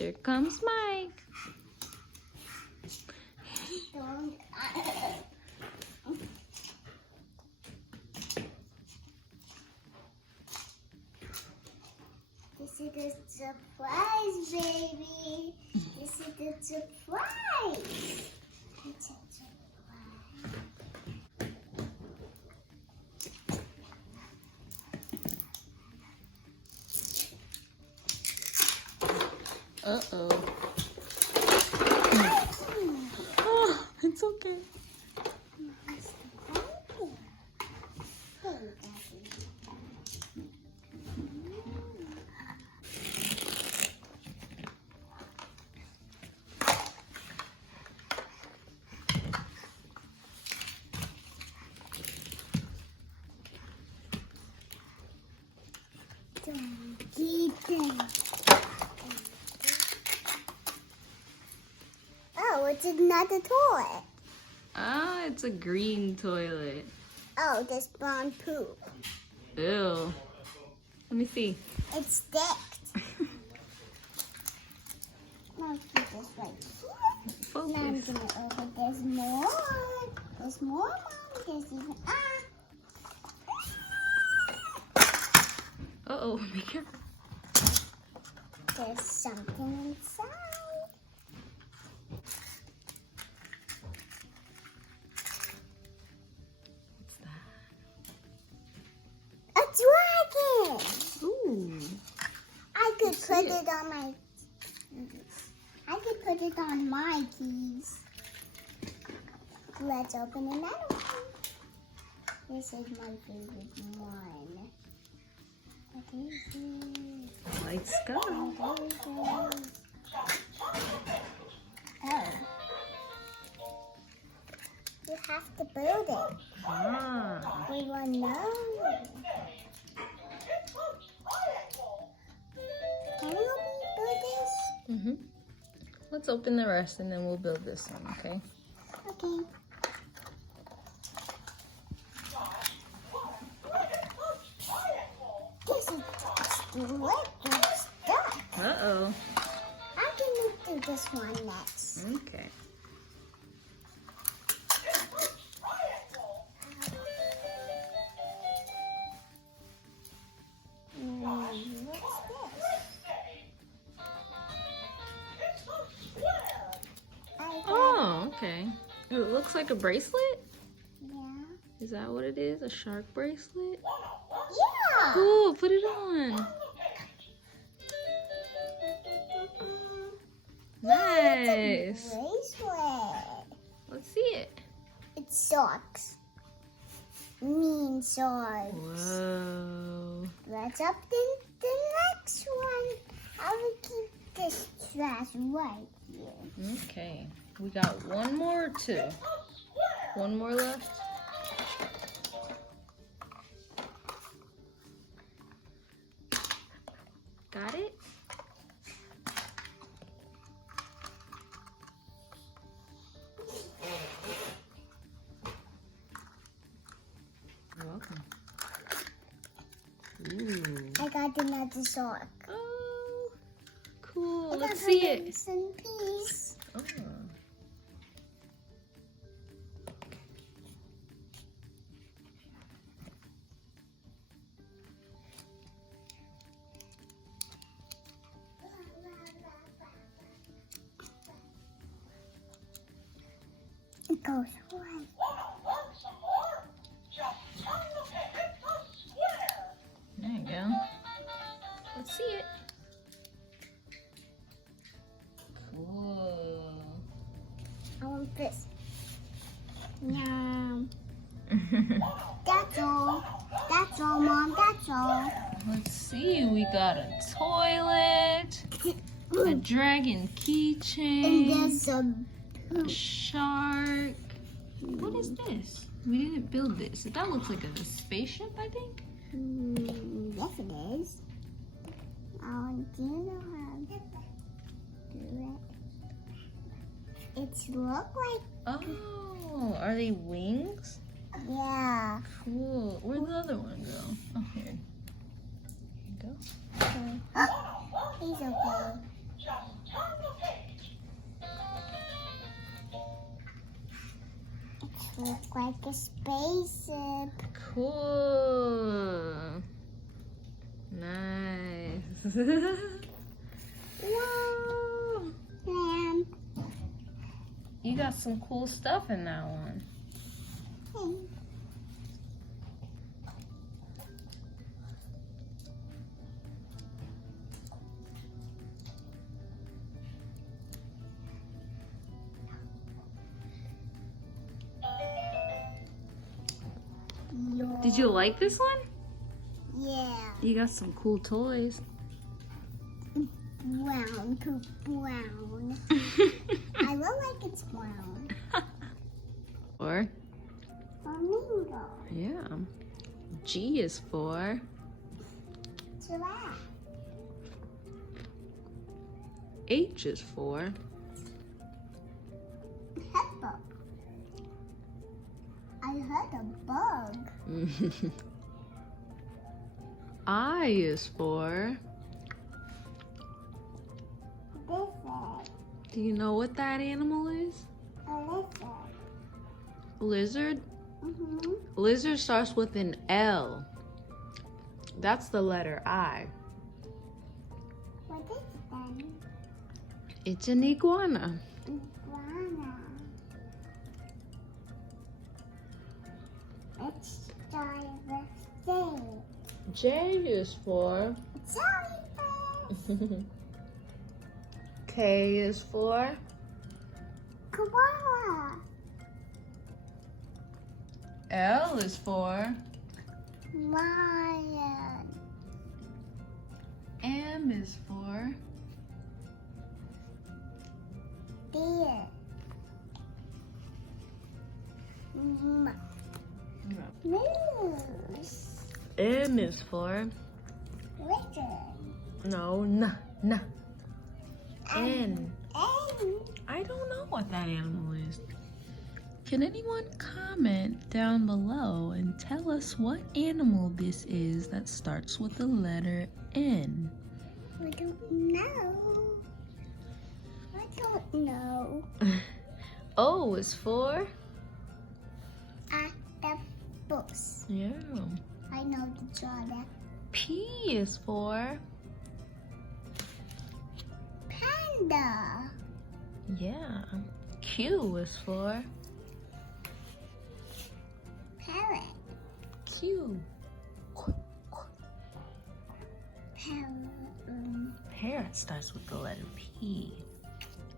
Here comes Mike. This is the surprise, baby. This is the surprise. It's a surprise. Uh-oh. Oh, it's okay. Oh, it's another toy. Ah, it's a green toilet. Oh, this brown poop. Ew. Let me see. It's sticked. Now keep this right here. Focus. Now I'm gonna open. There's more. There's more, Mom. There's even Uh-oh, be careful. There's something inside. What's that? A dragon. Ooh. I could Let's put see it on my. I could put it on my keys. Let's open another one. This is my favorite one. Let's go. Oh. You have to build it. Ah. We will know. Can you help me build this? Mm-hmm. Let's open the rest and then we'll build this one, okay? Okay. This is wicked stuff. Uh-oh. How can we do this one next? Okay. What's this? Oh, okay. It looks like a bracelet? Yeah. Is that what it is? A shark bracelet? Yeah. Cool, put it on. Nice. Bracelet. Let's see it. It's socks. Mean socks. Whoa. Let's open the next one. I will keep this trash right here. Okay. We got one more or two? One more left? Got it? You're welcome. Ooh. I got another sock. Oh, cool. I got Let's see it. bits and pieces. Oh. It goes right. There you go. Let's see it. Cool. I want this. Yum. That's all. That's all, Mom. That's all. Let's see. We got a toilet, a dragon And keychain, there's some a shark. What is this? We didn't build this. That looks like a spaceship, I think. yes, it is. Do you know how to do it? It's look like, Oh, are they wings? yeah. Cool. Where'd the other one go? Oh, here. Here you go. He's okay. Looks like a spaceship. Cool. Nice. Whoa. And You got some cool stuff in that one. Did you like this one? Yeah. You got some cool toys. Brown to brown. I look like it's brown. Or, Flamingo. yeah. G is for Giraffe. H is for Hippo. I heard a bug. I is for, Lizard. do you know what that animal is? A lizard. Lizard? Mm-hmm. Lizard starts with an L. That's the letter I. What is that? It's an iguana. Iguana. It's jellyfish. J is for Jellyfish. K is for Koala. L is for Lion. M is for Deer. Moose. M is for Lizard. no N. N. N. I don't know what that animal is. Can anyone comment down below and tell us what animal this is that starts with the letter N? I don't know. I don't know. O is for Octopus. yeah. I know the draw that. P is for Panda. yeah. Q is for Parrot. Q. Parrot. Parrot starts with the letter P.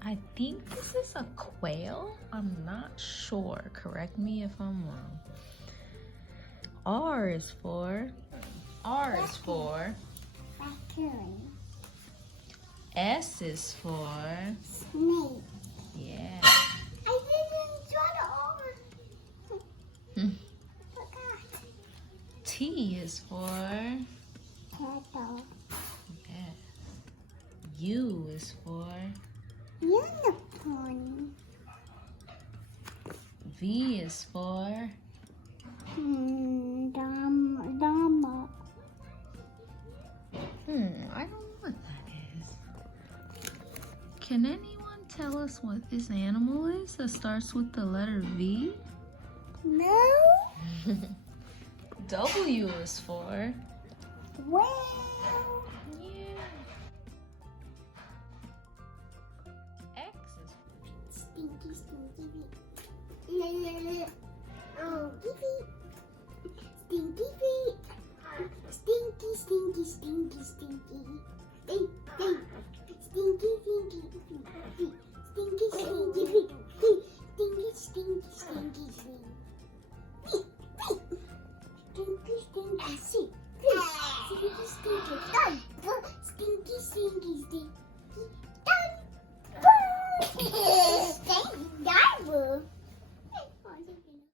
I think this is a quail. I'm not sure. Correct me if I'm wrong. R is for Raccoon. S is for Snake. yeah. I didn't draw the R. Forgot. T is for Turtle. yeah. U is for Unicorn. V is for Dama. I don't know what that is. Can anyone tell us what this animal is that starts with the letter V? No. W is for Well. yeah. X is Stinky, stinky feet. Oh, feet. Stinky feet. Stinky, stinky, stinky, stinky. Stink, stink. Stinky, stinky feet. Stinky, stinky feet. Stinky, stinky, stinky feet. Stinky, stinky feet. Stinky, stinky done. Stinky, stinky, stinky done. Stinky diver.